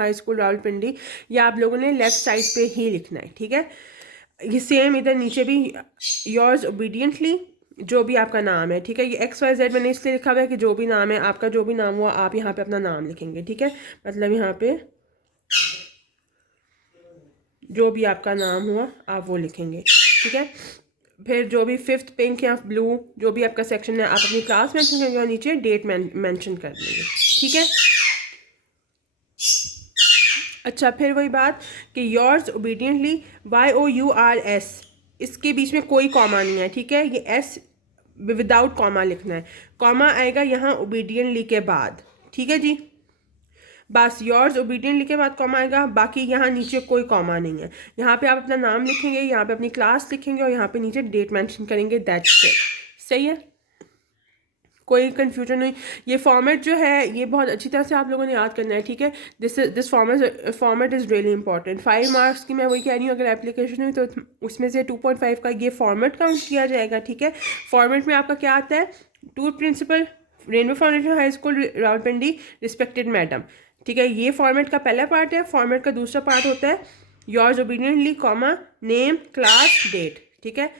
High school Rawalpindi, या आप लोगों ने लेफ्ट साइड पे ही लिखना है, ठीक है। ये सेम इधर नीचे भी योर्स ओबीडियंटली, जो भी आपका नाम है, ठीक है। ये XYZ मैंने इसलिए लिखा हुआ है कि जो भी नाम है आपका, जो भी नाम हुआ आप यहाँ पे अपना नाम लिखेंगे, ठीक है। मतलब यहाँ पे जो भी आपका नाम हुआ आप वो लिखेंगे, ठीक है। फिर जो भी 5th पिंक या ब्लू जो भी आपका सेक्शन है आप अपनी क्लास मेंशन करेंगे और नीचे डेट मेंशन कर देंगे, ठीक है। अच्छा, फिर वही बात कि योर्स ओबीडियंटली YOURS, इसके बीच में कोई कॉमा नहीं है, ठीक है। ये S विदाउट कॉमा लिखना है, कॉमा आएगा यहाँ ओबीडियंटली के बाद, ठीक है जी। बस योर्स ओबीडियंटली के बाद कॉमा आएगा, बाकी यहाँ नीचे कोई कॉमा नहीं है। यहाँ पे आप अपना नाम लिखेंगे, यहाँ पे अपनी क्लास लिखेंगे और यहाँ पे नीचे डेट मेंशन करेंगे, दैट्स इट। सही है, कोई कन्फ्यूजन नहीं। ये फॉर्मेट जो है ये बहुत अच्छी तरह से आप लोगों ने याद करना है, ठीक है। This format is really important. 5 marks की मैं वही कह रही हूँ, अगर एप्लीकेशन हुई तो उसमें से 2.5 का ये फॉर्मेट काउंट किया जाएगा, ठीक है। फॉर्मेट में आपका क्या आता है, to principal, rainbow foundation high school Rawalpindi, respected madam, ठीक है। ये फॉर्मेट का पहला पार्ट है। फॉर्मेट का दूसरा पार्ट होता है yours obediently comma name class date, ठीक है।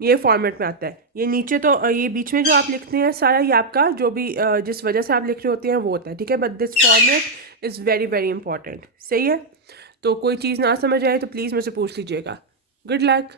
ये फॉर्मेट में आता है। ये नीचे तो ये बीच में जो आप लिखते हैं सारा ये आपका जो भी जिस वजह से आप लिख रहे होते हैं वो होता है, ठीक है। But this format is very very important, सही है। तो कोई चीज़ ना समझ आए तो प्लीज़ मुझसे पूछ लीजिएगा। Good luck.